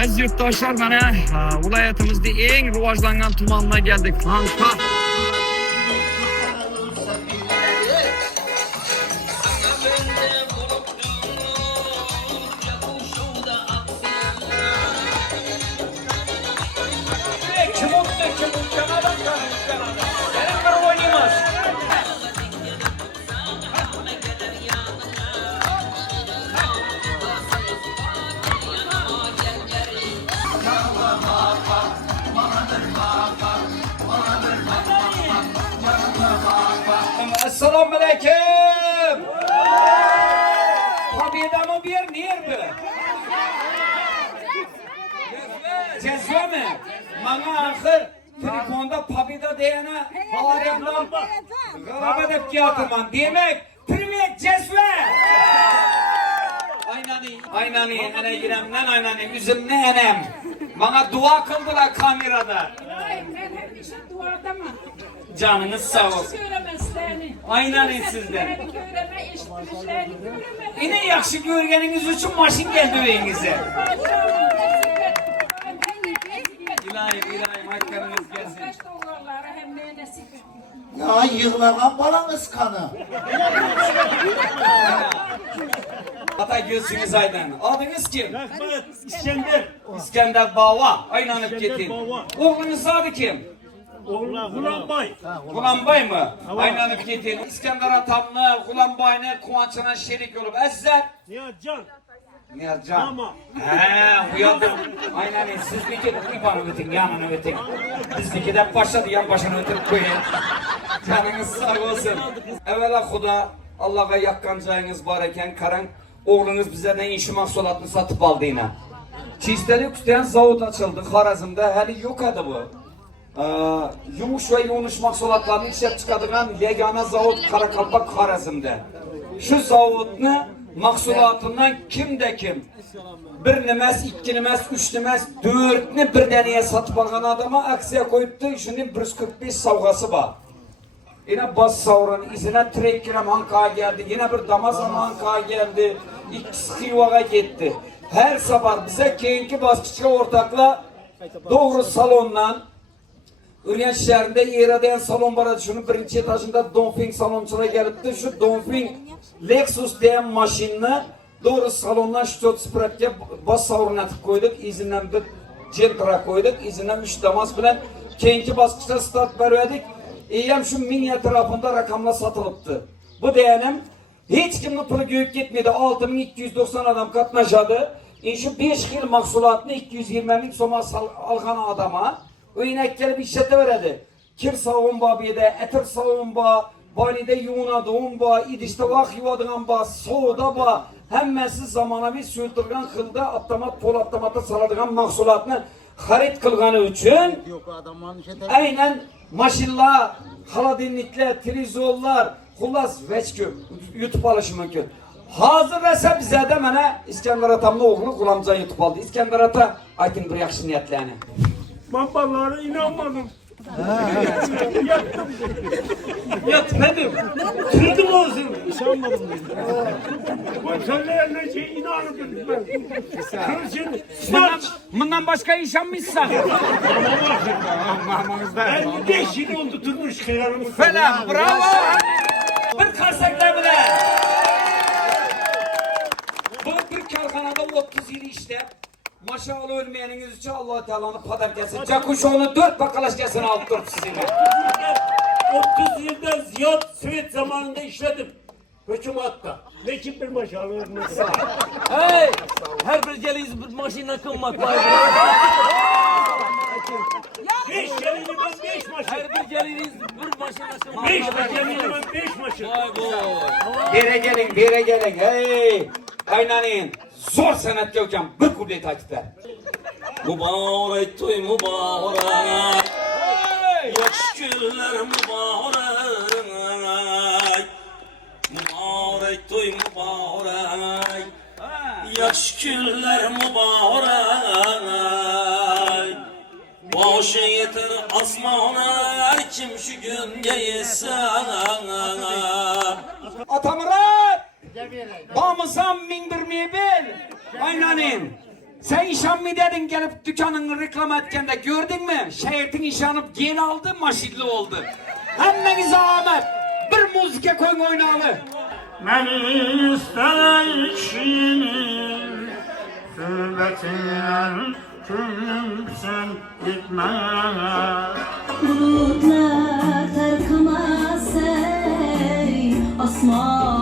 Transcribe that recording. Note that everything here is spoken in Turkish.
Aziz yurttaşlar, mana viloyatimizda eng rivojlangan tumanına geldik. Fanka. Assalamu alaikum. Pabiyadamı bir yer nerede? Cezve mi? Bana ahır telefonda pabiyada diyene havaryandan gıraba dep yatırman. Demek privet cezve. Aynani ene giremden aynani üzümne enem. Bana dua kıldılar kamerada. Ben hep işe duadamam. Canınız sağ olsun. Aynen sizden. Yine yakşı görgeniniz için maşın geldi beyinize. İlahi maşkanınız gelsin. Ya yığılagan balanız kanı. Ata gözünüz aydın. Adınız kim? İskender. İskender Bava. Aynanıp getin. Bava. Oğlunuz adı kim? Gulanbay. Gulanbay mı? Aynanıp getin. İskender atamlı Gulanbay'ın kuvançına şerik olup ezzer. Nihatcan. Niyazcan. Tamam. Uyandım. Aynen siz bir kere ibanı ötün, yanını ötün. Biz bir kere başladı, yan başını ötüp koyun. Canınız sağ olsun. Evvela Xuda, Allah'a yakkancayınız bareken karan, oğlunuz bize ne işi mahsulatını satıp aldı yine. Çiğsteli küsteyen zavut açıldı, Xorazm'da, hali yok adı bu. Yumuş ve yonuş mahsulatlarını işlep çıkardıran yegane zavut Karakalpak Xorazm'da. Şu zavutunu mahsulatından kim de kim? Bir nemez, iki nemez, üç nemez, dörtünü bir deneye satıp algan adama aksiye koyup da şimdi 145 savgası var. Yine bas savranın izine trek kiram Hanka'ya geldi, yine bir damazam Hanka'ya geldi, ikisi Xiva'ya gitti. Her sabah bize keyinki baskıçıya ortakla doğru salondan Üryen şehrinde İradiyen salon var. Şunun birinci etajında Donfing salonçuna gelipti. Şu Donfing Lexus diyen maşinini doğru salondan şu spratke bas savruna atıp koyduk. İzinden bir centra koyduk. İzinden 3 damas bilen keyinki baskıçta start veriyorduk. İyiyem şu mini tarafında rakamla satılıptı. Bu diyenim hiç kimle pulu göğüp gitmedi. 6290 adam katlaşadı. Şu 5 yıl mahsulatını 220 soma algan adama o inek gelip işlete veredi. Kir savun ba bir de, etir savun ba, banide yuğunadığın ba, idişte vak yuvadığın ba, soğuda ba, hemmesi zamanavi sürdürgen kılda avtomat, pol avtomata saladığın mahsulatını harit kılganı için aynen maşinler, haladinlikler, trizollar, kullas veçkü, YouTube alışı mümkün. Hazır rese bize de mene İskender Atam'ın oğlunu kullanıca YouTube aldı. İskender Ata, aykin bir yakşı niyetlerini. Babalara inanmadım. Yattım. Yatmadım. Tırdım olsun. İnanmadım dedim. Bu söyleyenler şey inanırdım ben. Kırçın. Bundan başka inşanmışsan. Ben 5 yıl oldu durmuş kıyarımı. Falan bravo. Bir karsaklar bile. Bu bir karhanada 30 yıl işte. Maşallah ölmeyeniniz için Allah-u Teala'nın padar gelsin. Cakuşoğlu 4 bakalaş gelsin alıp durup sizinle. 30 yılda Ziyad Sovyet zamanında işledim. Hükümatta. Vekil bir maşallah ölmesin. Hey! Her bir geliyiz bir maşinle kılmak var. 5 gelini ben 5 maşın. Her bir geliyiz bir maşinle kılmak 5 gelini ben 5 maşın. Vay bu. Bire gelin. Hey! Aynanin. Zor sanatçı hocam. Bir kuvvet takipler. Mübarek toy mübarek. Yaş günler mübarek. Mübarek toy mübarek. Yaş günler mübarek. Başı yeter asmana kim şu gün giysen. Atamurat! Bağmısam mindirmeyi bil. Aynanin. Sen işan mı dedin gelip dükkanını reklam etkende gördün mü? Şehirtin işanıp gel aldı maşilli oldu. Hemmenize Ahmet bir müzike koyun oynalı. Beni isteyişinin Sürbetinden külümsün gitme. Bulutlar terkamaz ey asma